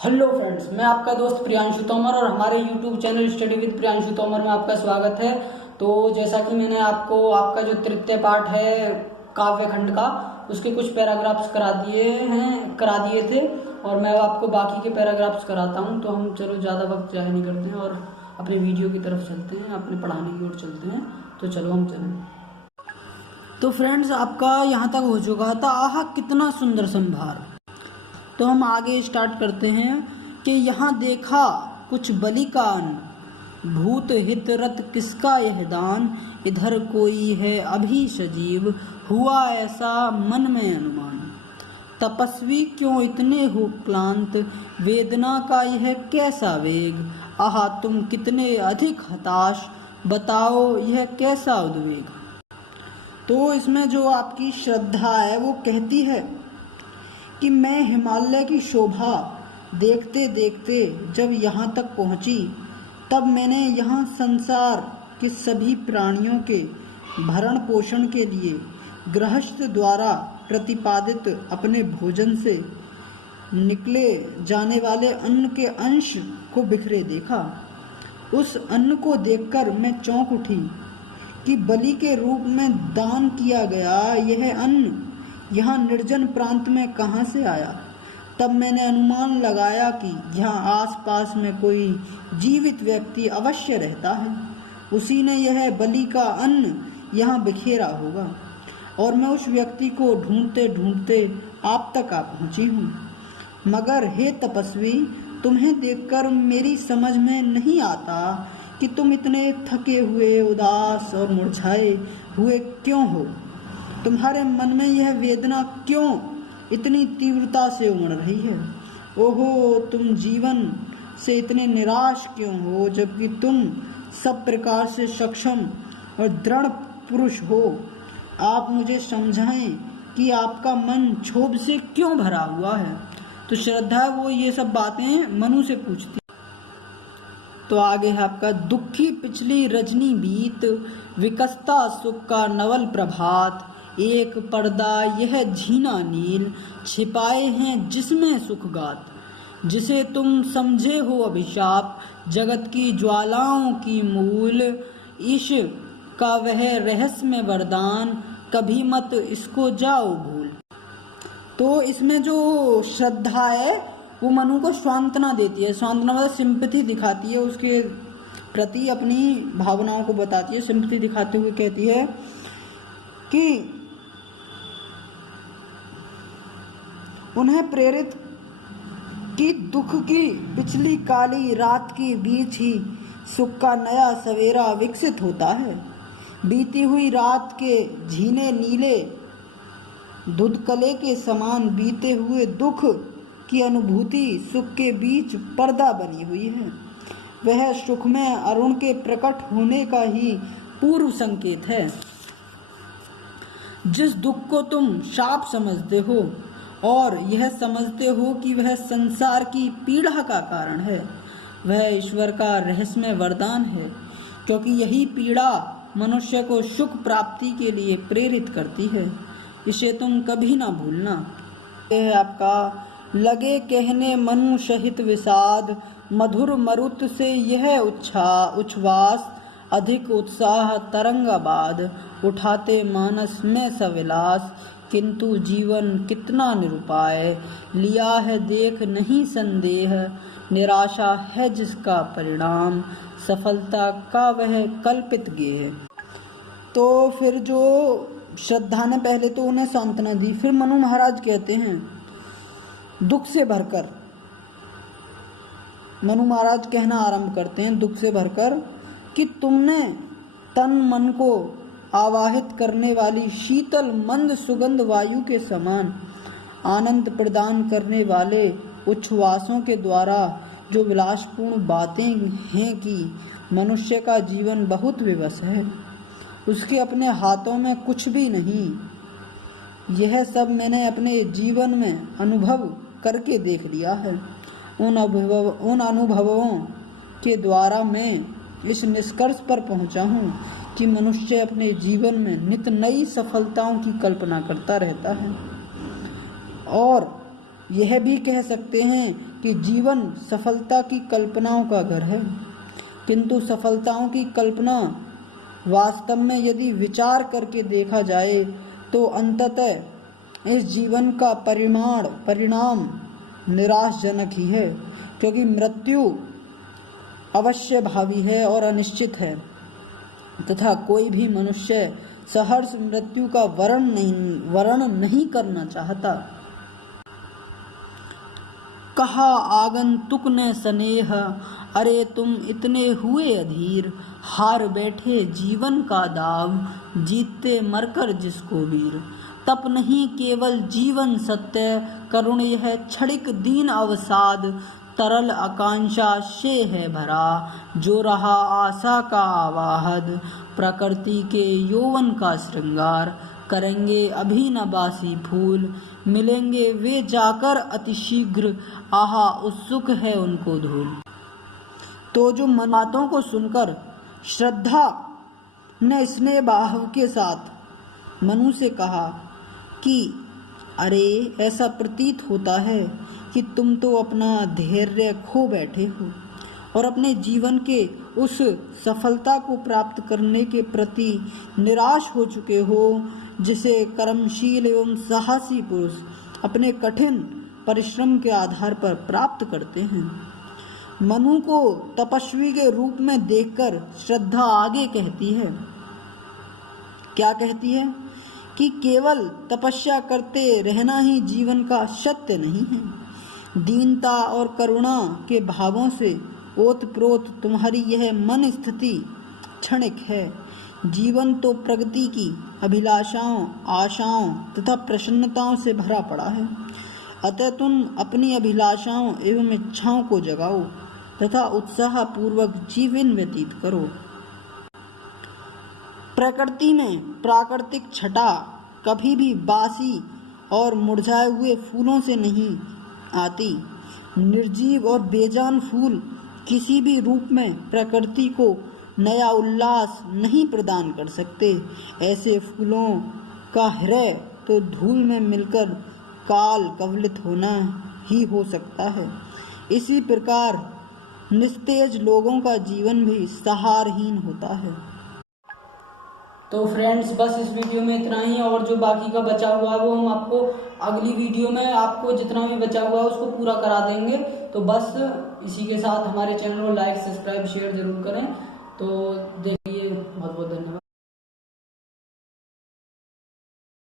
Hello friends, मैं आपका दोस्त प्रियांशु तोमर और हमारे YouTube channel study with Priyanshu Tomar में आपका स्वागत है। तो जैसा कि मैंने आपको आपका जो तृतीय पाठ है काव्य खंड का, उसके कुछ पैराग्राफ्स करा दिए थे और मैं आपको बाकी के पैराग्राफ्स कराता हूं। तो हम चलो ज़्यादा वक्त ज़ाया नहीं करते हैं और अपने वीडियो की तरफ चलते हैं, अपने पढ़ाने की ओर चलते हैं। तो चलो हम चलें। तो फ्रेंड्स, आपका यहाँ तक हो चुका था आहा कितना सुंदर संभार। तो हम आगे स्टार्ट करते हैं कि यहाँ देखा कुछ बलिकान, भूत हित रत किसका यह दान, इधर कोई है अभी सजीव, हुआ ऐसा मन में अनुमान। तपस्वी क्यों इतने हो क्लांत, वेदना का यह कैसा वेग, आहा तुम कितने अधिक हताश, बताओ यह कैसा उद्वेग। तो इसमें जो आपकी श्रद्धा है वो कहती है कि मैं हिमालय की शोभा देखते देखते जब यहाँ तक पहुँची, तब मैंने यहाँ संसार के सभी प्राणियों के भरण पोषण के लिए गृहस्थ द्वारा प्रतिपादित अपने भोजन से निकले जाने वाले अन्न के अंश को बिखरे देखा। उस अन्न को देखकर मैं चौंक उठी कि बलि के रूप में दान किया गया यह अन्न यहाँ निर्जन प्रांत में कहाँ से आया। तब मैंने अनुमान लगाया कि यहाँ आसपास में कोई जीवित व्यक्ति अवश्य रहता है, उसी ने यह बलि का अन्न यहाँ बिखेरा होगा और मैं उस व्यक्ति को ढूंढते ढूंढते आप तक आ पहुँची हूँ। मगर हे तपस्वी, तुम्हें देखकर मेरी समझ में नहीं आता कि तुम इतने थके हुए, उदास और मुरझाए हुए क्यों हो। तुम्हारे मन में यह वेदना क्यों इतनी तीव्रता से उमड़ रही है। ओहो, तुम जीवन से इतने निराश क्यों हो, जबकि तुम सब प्रकार से सक्षम और दृढ़ पुरुष हो। आप मुझे समझाएं कि आपका मन क्षोभ से क्यों भरा हुआ है। तो श्रद्धा वो ये सब बातें मनु से पूछती। तो आगे है आपका दुखी पिछली रजनी बीत, विकसता सुख का नवल प्रभात, एक पर्दा यह झीना नील, छिपाए हैं जिसमें सुख गात, जिसे तुम समझे हो अभिशाप, जगत की ज्वालाओं की मूल, ईश का वह रहस्य में वरदान, कभी मत इसको जाओ भूल। तो इसमें जो श्रद्धा है वो मनु को सांत्वना देती है। सांत्वना मतलब सिंपैथी दिखाती है, उसके प्रति अपनी भावनाओं को बताती है। सिंपैथी दिखाते हुए कहती है कि उन्हें प्रेरित कि दुख की पिछली काली रात के बीच ही सुख का नया सवेरा विकसित होता है। बीती हुई रात के झीने नीले धुंधकले के समान बीते हुए दुख की अनुभूति सुख के बीच पर्दा बनी हुई है। वह सुख में अरुण के प्रकट होने का ही पूर्व संकेत है। जिस दुख को तुम शाप समझते हो और यह समझते हो कि वह संसार की पीड़ा का कारण है, वह ईश्वर का रहस्यमय वरदान है, क्योंकि यही पीड़ा मनुष्य को सुख प्राप्ति के लिए प्रेरित करती है। इसे तुम कभी ना भूलना। यह है आपका लगे कहने मनु सहित विषाद, मधुर मरुत से यह उच्छ्वास, अधिक उत्साह तरंगाबाद, उठाते मानस में सविलास, किंतु जीवन कितना निरुपाय, लिया है देख नहीं संदेह, निराशा है जिसका परिणाम, सफलता का वह कल्पित गेह। तो फिर जो श्रद्धा ने पहले तो उन्हें सांत्वना दी, फिर मनु महाराज कहते हैं दुख से भरकर, मनु महाराज कहना आरंभ करते हैं दुख से भरकर कि तुमने तन मन को आवाहित करने वाली शीतल मंद सुगंध वायु के समान आनंद प्रदान करने वाले उच्छ्वासों के द्वारा जो विलासपूर्ण बातें हैं कि मनुष्य का जीवन बहुत विवश है, उसके अपने हाथों में कुछ भी नहीं, यह सब मैंने अपने जीवन में अनुभव करके देख लिया है। उन अनुभवों के द्वारा मैं इस निष्कर्ष पर पहुंचा हूँ कि मनुष्य अपने जीवन में नित नई सफलताओं की कल्पना करता रहता है और यह भी कह सकते हैं कि जीवन सफलता की कल्पनाओं का घर है, किंतु सफलताओं की कल्पना वास्तव में यदि विचार करके देखा जाए तो अंततः इस जीवन का परिणाम निराशजनक ही है, क्योंकि मृत्यु अवश्य भावी है और अनिश्चित है तथा कोई भी मनुष्य सहर्ष मृत्यु का वर्ण नहीं करना चाहता। कहा आगंतुक ने स्नेह, अरे तुम इतने हुए अधीर, हार बैठे जीवन का दाव, जीतते मरकर जिसको वीर। तप नहीं केवल जीवन सत्य, करुण यह क्षणिक दीन अवसाद, तरल आकांक्षा से है भरा, जो रहा आशा का आवाहद। प्रकृति के यौवन का श्रृंगार, करेंगे अभी न बासी फूल, मिलेंगे वे जाकर अतिशीघ्र, आहा उत्सुक है उनको धूल। तो जो बातों को सुनकर श्रद्धा ने स्नेह भाव के साथ मनु से कहा कि अरे ऐसा प्रतीत होता है कि तुम तो अपना धैर्य खो बैठे हो और अपने जीवन के उस सफलता को प्राप्त करने के प्रति निराश हो चुके हो, जिसे कर्मशील एवं साहसी पुरुष अपने कठिन परिश्रम के आधार पर प्राप्त करते हैं। मनु को तपस्वी के रूप में देखकर श्रद्धा आगे कहती है, क्या कहती है कि केवल तपस्या करते रहना ही जीवन का सत्य नहीं है। दीनता और करुणा के भावों से ओतप्रोत तुम्हारी यह मन स्थिति क्षणिक है। जीवन तो प्रगति की अभिलाषाओं, आशाओं तथा प्रसन्नताओं से भरा पड़ा है। अतः तुम अपनी अभिलाषाओं एवं इच्छाओं को जगाओ तथा उत्साह पूर्वक जीवन व्यतीत करो। प्रकृति में प्राकृतिक छटा कभी भी बासी और मुरझाए हुए फूलों से नहीं आती। निर्जीव और बेजान फूल किसी भी रूप में प्रकृति को नया उल्लास नहीं प्रदान कर सकते। ऐसे फूलों का हृदय तो धूल में मिलकर काल कवलित होना ही हो सकता है। इसी प्रकार निस्तेज लोगों का जीवन भी सहारहीन होता है। तो फ्रेंड्स बस इस वीडियो में इतना ही, और जो बाकी का बचा हुआ है वो हम आपको अगली वीडियो में आपको जितना भी बचा हुआ है उसको पूरा करा देंगे। तो बस इसी के साथ हमारे चैनल को लाइक, सब्सक्राइब, शेयर जरूर करें। तो देखिए, बहुत बहुत धन्यवाद।